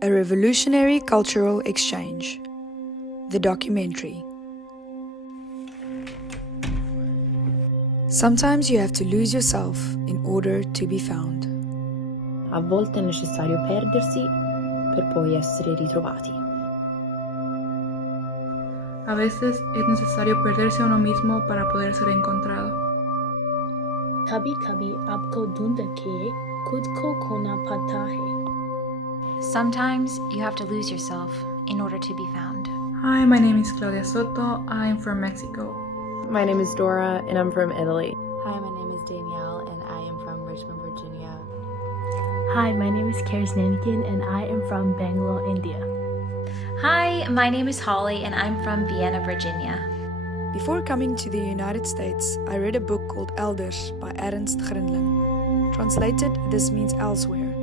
A revolutionary cultural exchange. The documentary. Sometimes you have to lose yourself in order to be found. A volte è necessario perdersi per poi essere ritrovati. A veces es necesario perderse a uno mismo para poder ser encontrado. कभी कभी आपको ढूंढ के खुद को खोना पड़ता है. Sometimes you have to lose yourself in order to be found. Hi, my name is Claudia Soto. I'm from Mexico. My name is Dora, and I'm from Italy. Hi, my name is Danielle, and I am from Richmond, Virginia. Hi, my name is Karis Nanikin, and I am from Bangalore, India. Hi, my name is Holly, and I'm from Vienna, Virginia. Before coming to the United States, I read a book called Elders by Ernst Grinling. Translated, this means elsewhere.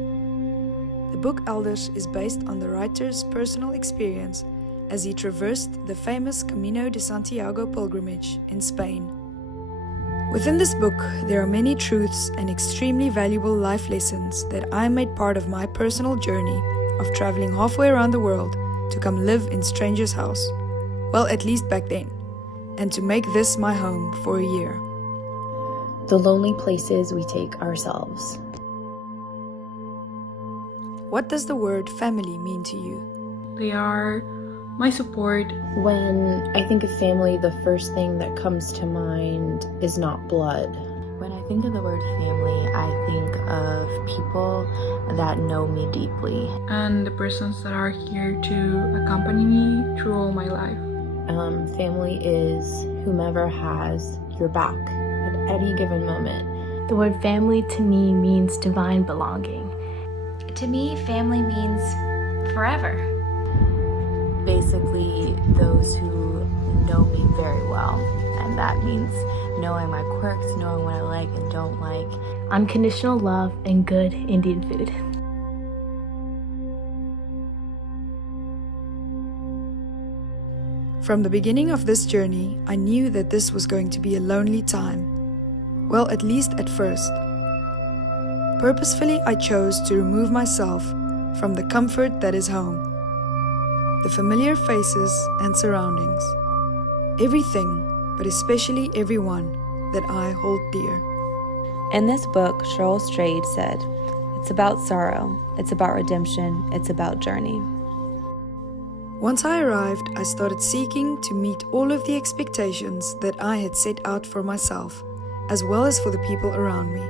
The book Elders is based on the writer's personal experience as he traversed the famous Camino de Santiago pilgrimage in Spain. Within this book, there are many truths and extremely valuable life lessons that I made part of my personal journey of traveling halfway around the world to come live in strangers' house. Well, at least back then. And to make this my home for a year. The lonely places we take ourselves. What does the word family mean to you? They are my support. When I think of family, the first thing that comes to mind is not blood. When I think of the word family, I think of people that know me deeply. And the persons that are here to accompany me through all my life. Family is whomever has your back at any given moment. The word family to me means divine belonging. To me, family means forever. Basically, those who know me very well. And that means knowing my quirks, knowing what I like and don't like. Unconditional love and good Indian food. From the beginning of this journey, I knew that this was going to be a lonely time. Well, at least at first. Purposefully, I chose to remove myself from the comfort that is home. The familiar faces and surroundings. Everything, but especially everyone that I hold dear. In this book, Cheryl Strayed said, "It's about sorrow, it's about redemption, it's about journey." Once I arrived, I started seeking to meet all of the expectations that I had set out for myself, as well as for the people around me.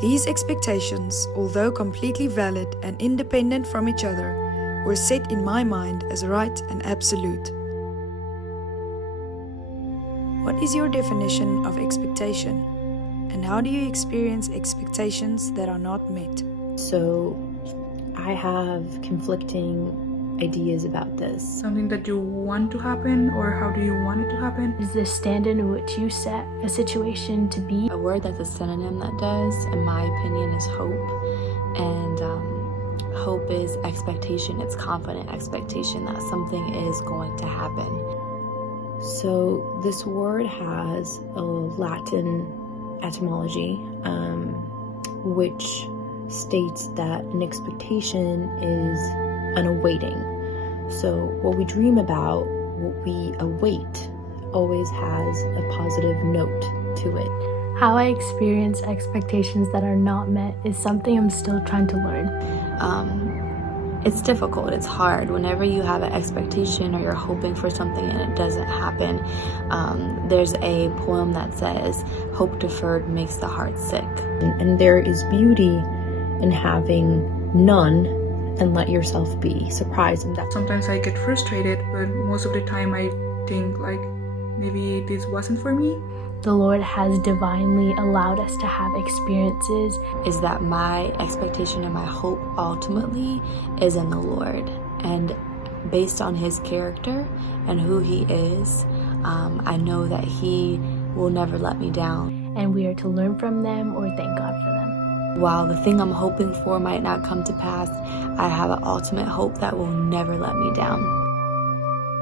These expectations, although completely valid and independent from each other, were set in my mind as right and absolute. What is your definition of expectation? And how do you experience expectations that are not met? So I have conflicting ideas about this. Something that you want to happen, or how do you want it to happen? Is the standard in which you set a situation to be? A word that's a synonym that does, in my opinion, is hope. And hope is expectation. It's confident expectation that something is going to happen. So this word has a Latin etymology, which states that an expectation is an awaiting. So what we dream about, what we await, always has a positive note to it. How I experience expectations that are not met is something I'm still trying to learn. It's difficult, it's hard. Whenever you have an expectation or you're hoping for something and it doesn't happen, there's a poem that says, "Hope deferred makes the heart sick." And there is beauty in having none and let yourself be surprised. And that Sometimes I get frustrated, but most of the time I think like, maybe this wasn't for me. The Lord has divinely allowed us to have experiences. Is that my expectation and my hope ultimately is in the Lord. And based on His character and who He is, I know that He will never let me down. And we are to learn from them or thank God for them. While the thing I'm hoping for might not come to pass, I have an ultimate hope that will never let me down.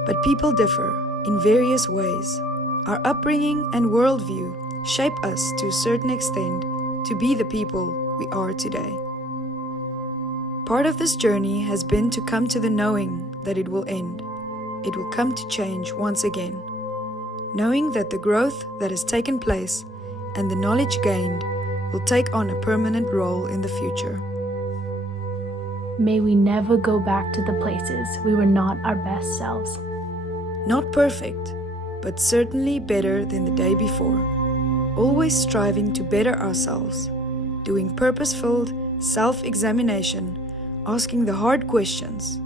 But people differ in various ways. Our upbringing and worldview shape us to a certain extent to be the people we are today. Part of this journey has been to come to the knowing that it will end. It will come to change once again. Knowing that the growth that has taken place and the knowledge gained will take on a permanent role in the future. May we never go back to the places we were not our best selves. Not perfect, but certainly better than the day before. Always striving to better ourselves, doing purpose-filled self-examination, asking the hard questions,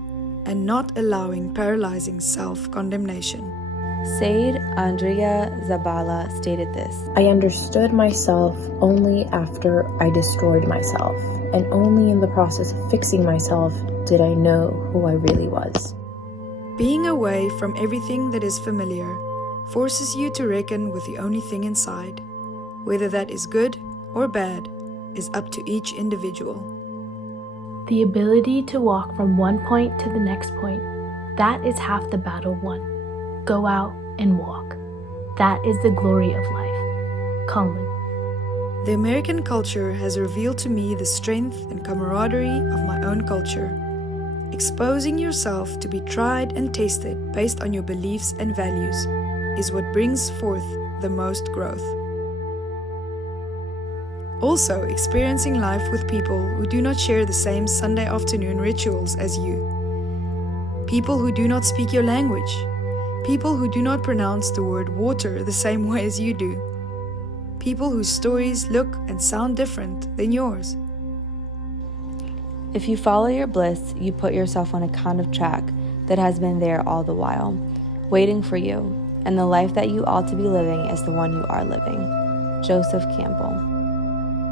and not allowing paralyzing self-condemnation. Said Andrea Zabala stated this: I understood myself only after I destroyed myself, and only in the process of fixing myself did I know who I really was. Being away from everything that is familiar forces you to reckon with the only thing inside. Whether that is good or bad is up to each individual. The ability to walk from one point to the next point, that is half the battle won. Go out and walk. That is the glory of life. Colin. The American culture has revealed to me the strength and camaraderie of my own culture. Exposing yourself to be tried and tested based on your beliefs and values is what brings forth the most growth. Also, experiencing life with people who do not share the same Sunday afternoon rituals as you. People who do not speak your language. People who do not pronounce the word water the same way as you do. People whose stories look and sound different than yours. If you follow your bliss, you put yourself on a kind of track that has been there all the while, waiting for you, and the life that you ought to be living is the one you are living. Joseph Campbell.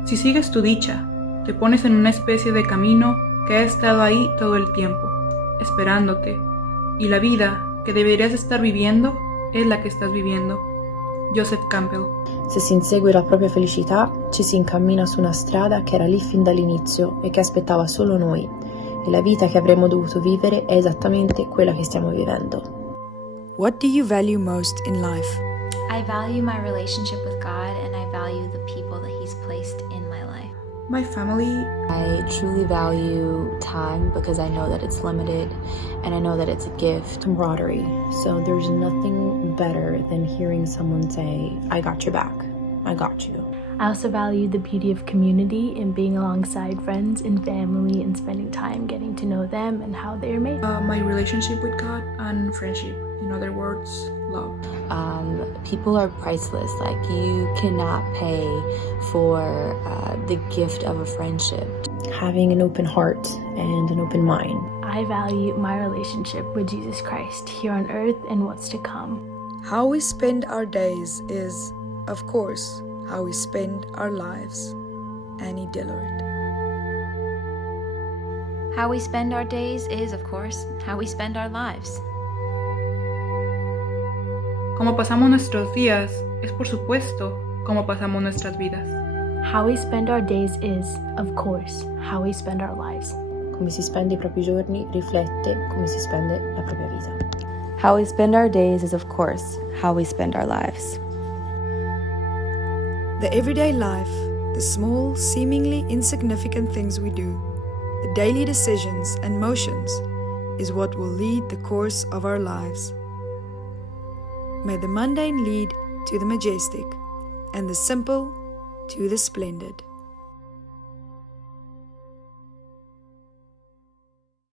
Si sigues tu dicha, te pones en una especie de camino que ha estado ahí todo el tiempo, esperándote, y la vida que deberías estar viviendo es la que estás viviendo. Joseph Campbell. Se si insegue la propria felicità, ci si incammina su una strada che era lì fin dall'inizio e che aspettava solo noi, e la vita che avremmo dovuto vivere è esattamente quella che stiamo vivendo. What do you value most in life? I value my relationship with God, and I value the people that He's placed in my life. My family. I truly value time because I know that it's limited and I know that it's a gift. Camaraderie. So there's nothing better than hearing someone say, I got your back. I got you. I also value the beauty of community and being alongside friends and family and spending time getting to know them and how they are made. My relationship with God and friendship. In other words, love. People are priceless. Like, you cannot pay for the gift of a friendship. Having an open heart and an open mind. I value my relationship with Jesus Christ here on earth and what's to come. How we spend our days is, of course, how we spend our lives. Annie Dillard. How we spend our days is, of course, how we spend our lives. Como pasamos nuestros días es, por supuesto, como pasamos nuestras vidas. How we spend our days is, of course, how we spend our lives. Come si spende I propri giorni riflette come si spende la propria vita. How we spend our days is, of course, how we spend our lives. The everyday life, the small, seemingly insignificant things we do, the daily decisions and motions, is what will lead the course of our lives. May the mundane lead to the majestic, and the simple to the splendid.